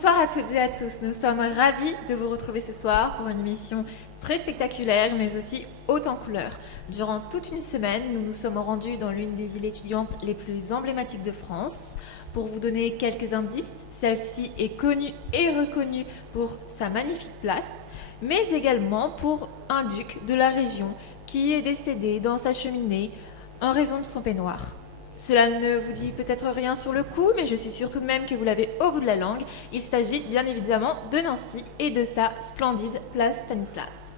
Bonsoir à toutes et à tous, nous sommes ravis de vous retrouver ce soir pour une émission très spectaculaire mais aussi haute en couleurs. Durant toute une semaine, nous nous sommes rendus dans l'une des villes étudiantes les plus emblématiques de France. Pour vous donner quelques indices, celle-ci est connue et reconnue pour sa magnifique place, mais également pour un duc de la région qui est décédé dans sa cheminée en raison de son peignoir. Cela ne vous dit peut-être rien sur le coup, mais je suis sûre tout de même que vous l'avez au bout de la langue. Il s'agit bien évidemment de Nancy et de sa splendide place Stanislas.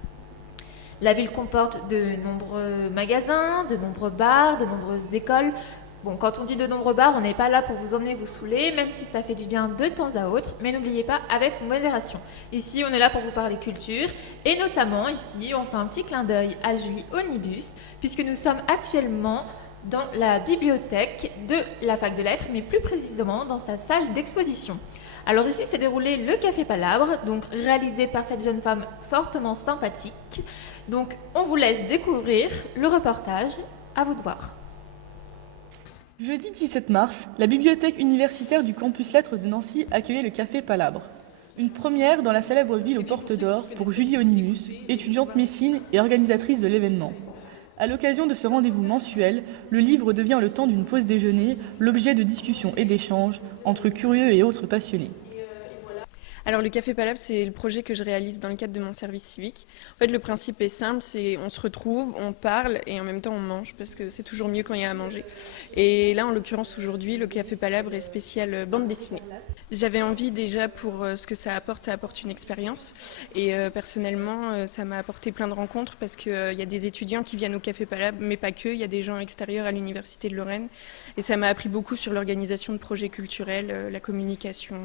La ville comporte de nombreux magasins, de nombreux bars, de nombreuses écoles. Bon, quand on dit de nombreux bars, on n'est pas là pour vous emmener vous saouler, même si ça fait du bien de temps à autre, mais n'oubliez pas avec modération. Ici, on est là pour vous parler culture, et notamment ici, on fait un petit clin d'œil à Julie Onibus, puisque nous sommes actuellement dans la bibliothèque de la fac de lettres, mais plus précisément dans sa salle d'exposition. Alors ici s'est déroulé le Café Palabre, donc réalisé par cette jeune femme fortement sympathique. Donc on vous laisse découvrir le reportage, à vous de voir. Jeudi 17 mars, la bibliothèque universitaire du campus lettres de Nancy accueillait le Café Palabre. Une première dans la célèbre ville aux portes d'or pour Julie Onimus, étudiante messine et organisatrice de l'événement. À l'occasion de ce rendez-vous mensuel, le livre devient le temps d'une pause déjeuner, l'objet de discussions et d'échanges entre curieux et autres passionnés. Alors le Café Palabre, c'est le projet que je réalise dans le cadre de mon service civique. En fait, le principe est simple, c'est on se retrouve, on parle et en même temps on mange parce que c'est toujours mieux quand il y a à manger. Et là, en l'occurrence, aujourd'hui, le Café Palabre est spécial bande dessinée. J'avais envie déjà pour ce que ça apporte une expérience. Et personnellement, ça m'a apporté plein de rencontres parce qu'il y a des étudiants qui viennent au Café Palabre, mais pas que. Il y a des gens extérieurs à l'Université de Lorraine. Et ça m'a appris beaucoup sur l'organisation de projets culturels, la communication.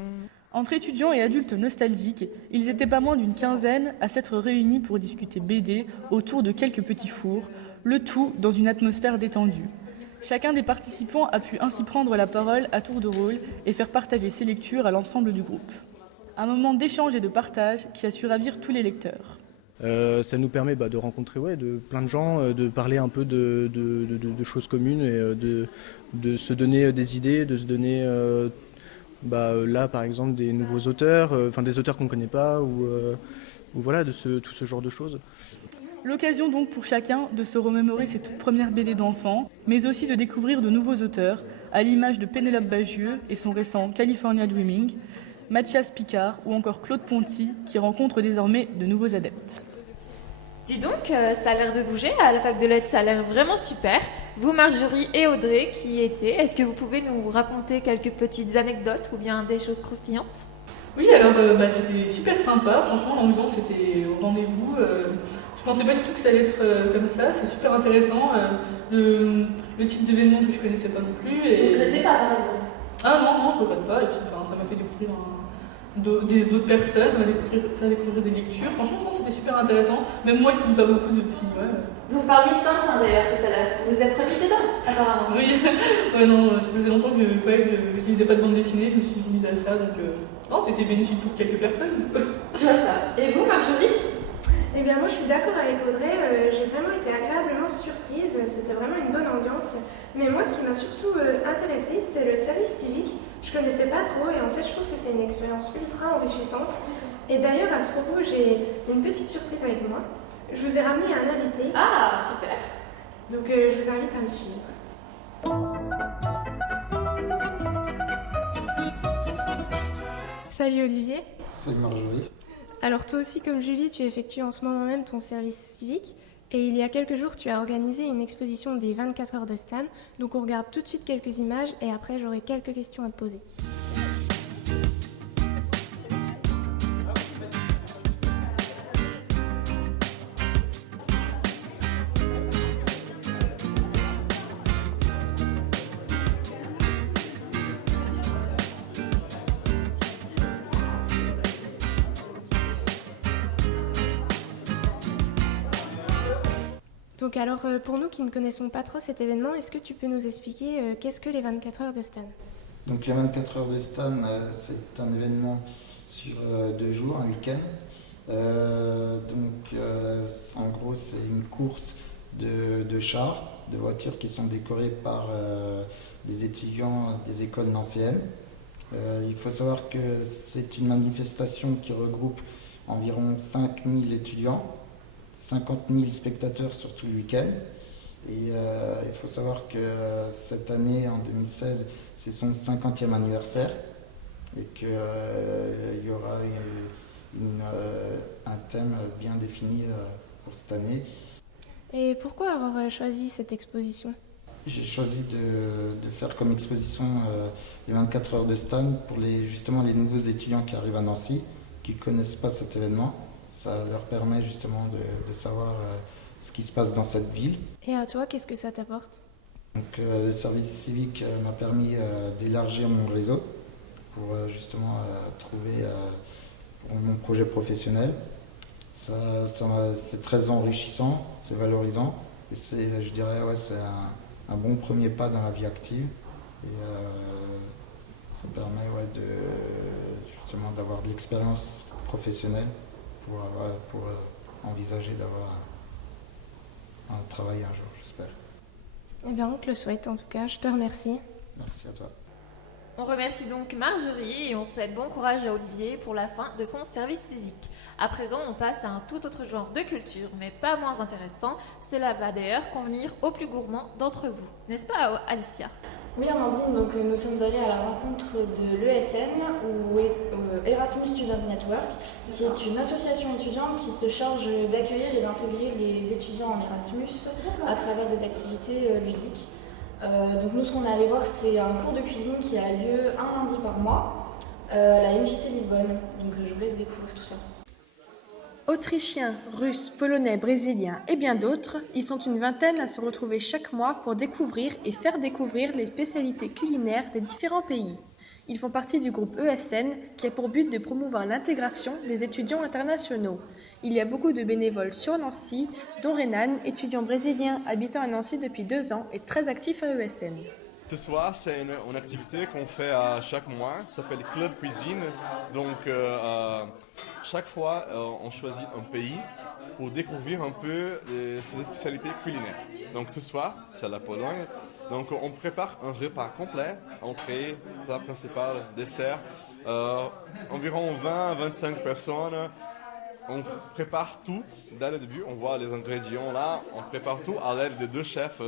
Entre étudiants et adultes nostalgiques, ils étaient pas moins d'une quinzaine à s'être réunis pour discuter BD autour de quelques petits fours, le tout dans une atmosphère détendue. Chacun des participants a pu ainsi prendre la parole à tour de rôle et faire partager ses lectures à l'ensemble du groupe. Un moment d'échange et de partage qui a su ravir tous les lecteurs. Ça nous permet de rencontrer de plein de gens, de parler un peu de choses communes et de se donner des idées, de se donner là par exemple des nouveaux auteurs, des auteurs qu'on ne connaît pas ou voilà, tout ce genre de choses. L'occasion donc pour chacun de se remémorer ses toutes premières BD d'enfants, mais aussi de découvrir de nouveaux auteurs, à l'image de Pénélope Bagieux et son récent California Dreaming, Mathias Picard ou encore Claude Ponty qui rencontrent désormais de nouveaux adeptes. Dis donc, ça a l'air de bouger, à la fac de lettres ça a l'air vraiment super. Vous Marjorie et Audrey qui y étaient, est-ce que vous pouvez nous raconter quelques petites anecdotes ou bien des choses croustillantes ? Oui, alors c'était super sympa, franchement l'ambiance était au rendez-vous. Je pensais pas du tout que ça allait être comme ça, c'est super intéressant. Le type d'événement que je connaissais pas non plus. Vous ne regrettez pas par exemple ? Ah non, je regrette pas, et puis ça m'a fait découvrir d'autres personnes, ça m'a fait découvrir des lectures. Franchement, c'était super intéressant, même moi qui lis pas beaucoup de films. Ouais. Vous parliez de Tintin d'ailleurs tout à l'heure, vous êtes remis dedans apparemment. Oui, ouais, non, ça faisait longtemps que je lisais pas de bande dessinée, je me suis mise à ça, donc non, c'était bénéfique pour quelques personnes. Je vois ça. Et vous Marjorie ? Eh bien moi je suis d'accord avec Audrey, j'ai vraiment été agréablement surprise, c'était vraiment une bonne ambiance. Mais moi ce qui m'a surtout intéressée c'est le service civique, je connaissais pas trop et en fait je trouve que c'est une expérience ultra enrichissante. Et d'ailleurs à ce propos j'ai une petite surprise avec moi, je vous ai ramené un invité. Ah super. Donc je vous invite à me suivre. Salut Olivier. Salut Marjorie. Alors toi aussi, comme Julie, tu effectues en ce moment même ton service civique et il y a quelques jours, tu as organisé une exposition des 24 heures de Stan. Donc on regarde tout de suite quelques images et après j'aurai quelques questions à te poser. Donc alors, pour nous qui ne connaissons pas trop cet événement, est-ce que tu peux nous expliquer qu'est-ce que les 24 heures de Stan ? Donc les 24 heures de Stan, c'est un événement sur 2 jours, un week-end. En gros, c'est une course de chars, de voitures qui sont décorées par des étudiants des écoles nancéennes. Il faut savoir que c'est une manifestation qui regroupe environ 5000 étudiants, 50 000 spectateurs sur tout le week-end. Et il faut savoir que cette année, en 2016, c'est son 50e anniversaire et qu'il y aura un thème bien défini pour cette année. Et pourquoi avoir choisi cette exposition? J'ai choisi de faire comme exposition les 24 heures de Stan pour justement les nouveaux étudiants qui arrivent à Nancy, qui ne connaissent pas cet événement. Ça leur permet justement de savoir ce qui se passe dans cette ville. Et à toi, qu'est-ce que ça t'apporte? Donc, le service civique m'a permis d'élargir mon réseau pour justement trouver pour mon projet professionnel. C'est très enrichissant, c'est valorisant et je dirais c'est un bon premier pas dans la vie active et ça permet justement d'avoir de l'expérience professionnelle pour envisager d'avoir un travail un jour, j'espère. Eh bien, on te le souhaite en tout cas, je te remercie. Merci à toi. On remercie donc Marjorie et on souhaite bon courage à Olivier pour la fin de son service civique. À présent, on passe à un tout autre genre de culture, mais pas moins intéressant. Cela va d'ailleurs convenir aux plus gourmands d'entre vous. N'est-ce pas, Alicia? Oui, Amandine, donc nous sommes allés à la rencontre de l'ESN, ou Erasmus Student Network, qui est une association étudiante qui se charge d'accueillir et d'intégrer les étudiants en Erasmus à travers des activités ludiques. Donc nous, ce qu'on est allé voir, c'est un cours de cuisine qui a lieu un lundi par mois à la MJC Lillebonne. Donc je vous laisse découvrir tout ça. Autrichiens, Russes, Polonais, Brésiliens et bien d'autres, ils sont une vingtaine à se retrouver chaque mois pour découvrir et faire découvrir les spécialités culinaires des différents pays. Ils font partie du groupe ESN qui a pour but de promouvoir l'intégration des étudiants internationaux. Il y a beaucoup de bénévoles sur Nancy, dont Renan, étudiant brésilien habitant à Nancy depuis 2 ans et très actif à ESN. Ce soir, c'est une activité qu'on fait chaque mois, ça s'appelle Club Cuisine. Donc, chaque fois, on choisit un pays pour découvrir un peu ses spécialités culinaires. Donc, ce soir, c'est la Pologne. Donc, on prépare un repas complet, entrée, plat principal, dessert. Environ 20-25 personnes. On prépare tout dès le début. On voit les ingrédients là. On prépare tout à l'aide de 2 chefs,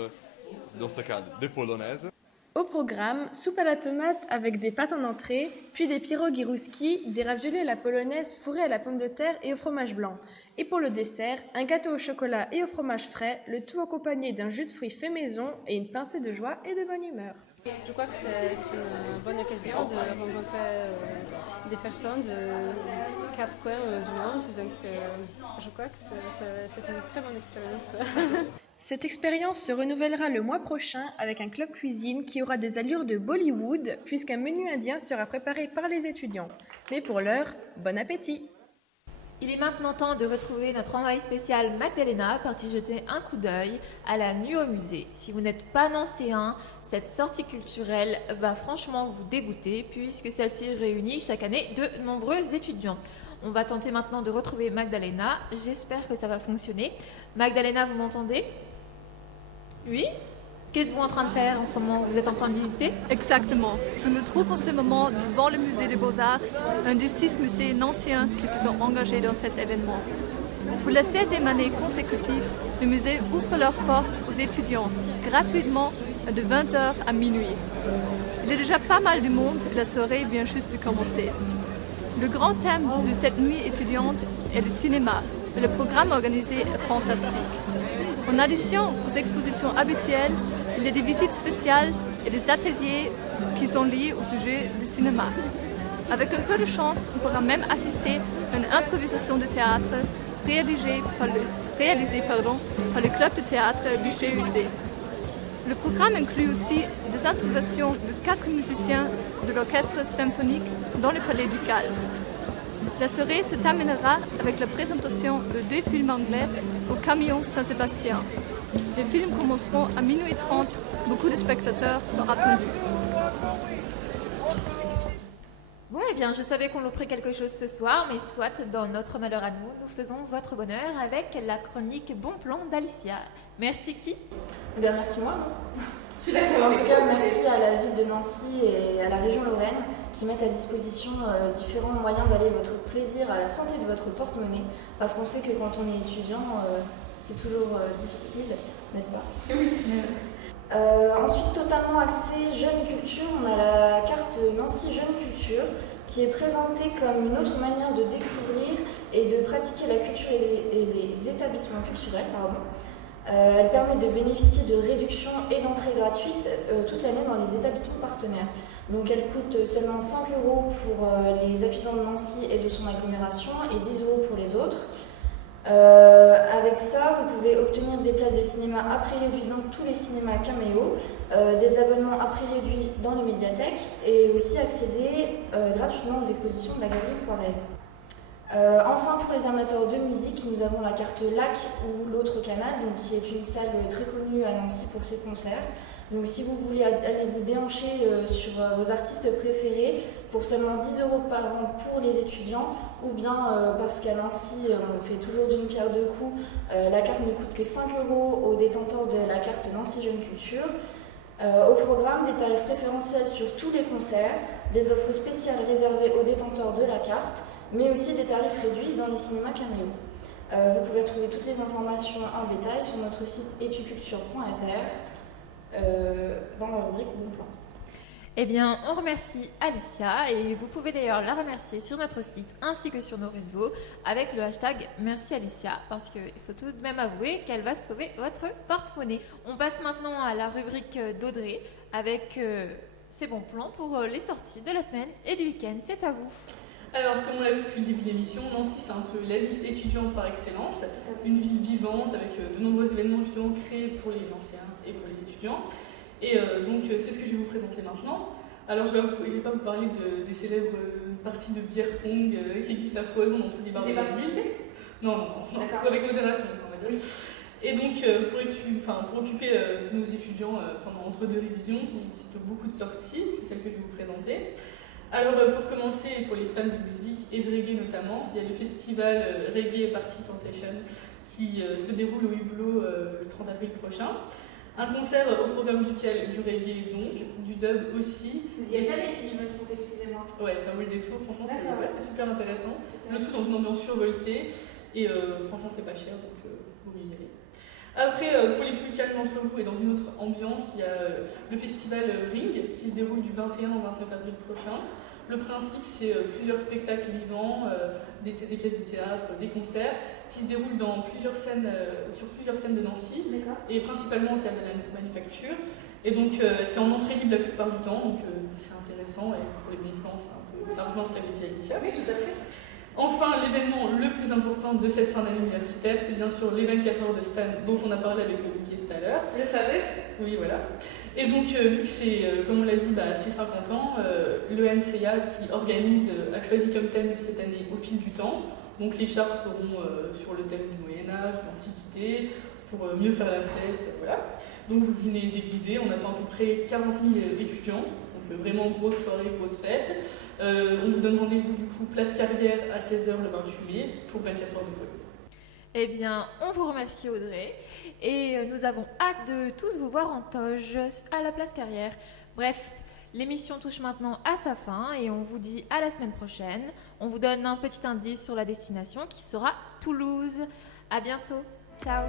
dans ce cas, des Polonaises. Au programme, soupe à la tomate avec des pâtes en entrée, puis des pierogi ruski, des raviolis à la polonaise fourrés à la pomme de terre et au fromage blanc. Et pour le dessert, un gâteau au chocolat et au fromage frais, le tout accompagné d'un jus de fruits fait maison et une pincée de joie et de bonne humeur. Je crois que c'est une bonne occasion de rencontrer des personnes de 4 coins du monde, donc je crois que c'est une très bonne expérience. Cette expérience se renouvellera le mois prochain avec un club cuisine qui aura des allures de Bollywood puisqu'un menu indien sera préparé par les étudiants. Mais pour l'heure, bon appétit! Il est maintenant temps de retrouver notre envoyée spéciale Magdalena, partie jeter un coup d'œil à la Nuit au musée. Si vous n'êtes pas nancéen, cette sortie culturelle va franchement vous dégoûter puisque celle-ci réunit chaque année de nombreux étudiants. On va tenter maintenant de retrouver Magdalena. J'espère que ça va fonctionner. Magdalena, vous m'entendez? Oui? Qu'êtes-vous en train de faire en ce moment? Vous êtes en train de visiter? Exactement. Je me trouve en ce moment devant le musée des Beaux-Arts, un des 6 musées nancéens qui se sont engagés dans cet événement. Pour la 16e année consécutive, le musée ouvre leurs portes aux étudiants gratuitement de 20h à minuit. Il y a déjà pas mal de monde et la soirée vient juste de commencer. Le grand thème de cette nuit étudiante est le cinéma et le programme organisé est fantastique. En addition aux expositions habituelles, il y a des visites spéciales et des ateliers qui sont liés au sujet du cinéma. Avec un peu de chance, on pourra même assister à une improvisation de théâtre réalisée par le club de théâtre du GUC. Le programme inclut aussi des interventions de 4 musiciens de l'orchestre symphonique dans le Palais du Calme. La soirée se terminera avec la présentation de 2 films anglais au Camion Saint-Sébastien. Les films commenceront à minuit 30. Beaucoup de spectateurs sont attendus. Bon, eh bien, je savais qu'on louperait quelque chose ce soir, mais soit, dans notre malheur à nous, nous faisons votre bonheur avec la chronique Bon Plan d'Alicia. Merci qui? Eh bien, merci moi. En tout cas, merci à la ville de Nancy et à la région Lorraine qui mettent à disposition différents moyens d'aller votre plaisir à la santé de votre porte-monnaie, parce qu'on sait que quand on est étudiant, c'est toujours difficile, n'est-ce pas? Oui. Ensuite, totalement axé Jeune Culture, on a la carte Nancy Jeune Culture, qui est présentée comme une autre manière de découvrir et de pratiquer la culture et les établissements culturels. Elle permet de bénéficier de réductions et d'entrées gratuites toute l'année dans les établissements partenaires. Donc elle coûte seulement 5 € pour les habitants de Nancy et de son agglomération et 10 € pour les autres. Avec ça, vous pouvez obtenir des places de cinéma à prix réduit dans tous les cinémas Caméo, des abonnements à prix réduit dans les médiathèques et aussi accéder gratuitement aux expositions de la galerie Poirel. Enfin, pour les amateurs de musique, nous avons la carte LAC ou l'autre canal, donc, qui est une salle très connue à Nancy pour ses concerts. Donc si vous voulez aller vous déhancher sur vos artistes préférés pour seulement 10 € par an pour les étudiants, ou bien parce qu'à Nancy on fait toujours d'une pierre deux coups, la carte ne coûte que 5 € aux détenteurs de la carte Nancy Jeune Culture. Au programme, des tarifs préférentiels sur tous les concerts, des offres spéciales réservées aux détenteurs de la carte, mais aussi des tarifs réduits dans les cinémas Caméo. Vous pouvez retrouver toutes les informations en détail sur notre site etuculture.fr. Dans la rubrique Bon Plan. Eh bien, on remercie Alicia et vous pouvez d'ailleurs la remercier sur notre site ainsi que sur nos réseaux avec le hashtag Merci Alicia parce qu'il faut tout de même avouer qu'elle va sauver votre porte-monnaie. On passe maintenant à la rubrique d'Audrey avec ses bons plans pour les sorties de la semaine et du week-end. C'est à vous. Alors, comme on l'a vu depuis le début de l'émission, Nancy, c'est un peu la ville étudiante par excellence, une ville vivante avec de nombreux événements justement créés pour les Nancéens et pour les étudiants. Et donc, c'est ce que je vais vous présenter maintenant. Alors, je vais pas vous parler des célèbres parties de bière pong qui existent à foison dans tous les bars de la ville. Non, avec modération, on va dire. Et donc, pour occuper nos étudiants entre deux révisions, il existe beaucoup de sorties, c'est celle que je vais vous présenter. Alors pour commencer, pour les fans de musique et de reggae notamment, il y a le festival Reggae Party Temptation qui se déroule au Hublot le 30 avril prochain. Un concert au programme duquel du reggae donc, du dub aussi. Vous y êtes jamais si je me trompe, excusez-moi. Ouais, ça vaut le défaut, franchement c'est super intéressant. Super. Le tout dans une ambiance survoltée et franchement c'est pas cher donc vous mieux y aller. Après, pour les plus calmes d'entre vous et dans une autre ambiance, il y a le festival Ring qui se déroule du 21 au 29 avril prochain. Le principe, c'est plusieurs spectacles vivants, des pièces de théâtre, des concerts qui se déroulent dans sur plusieurs scènes de Nancy et principalement au théâtre de la Manufacture. Et donc, c'est en entrée libre la plupart du temps, donc c'est intéressant et pour les bons plans, ça rejoint ce qu'avait dit Alicia. Oui, tout à fait. Enfin, l'événement le plus important de cette fin d'année universitaire, c'est bien sûr les 24 heures de Stan dont on a parlé avec Olivier tout à l'heure. Le fameux. Oui, voilà. Et donc, vu que c'est, comme on l'a dit, c'est 50 ans, le NCA qui organise a choisi comme thème cette année au fil du temps. Donc les chars seront sur le thème du Moyen-Âge, de l'Antiquité, pour mieux faire la fête, voilà. Donc vous venez déguiser, on attend à peu près 40 000 étudiants. Vraiment grosse soirée, grosse fête. On vous donne rendez-vous du coup place Carrière à 16h le 28 mai pour 24 heures de folie. Eh bien, on vous remercie Audrey et nous avons hâte de tous vous voir en toge à la place Carrière. Bref, l'émission touche maintenant à sa fin et on vous dit à la semaine prochaine. On vous donne un petit indice sur la destination qui sera Toulouse. À bientôt. Ciao.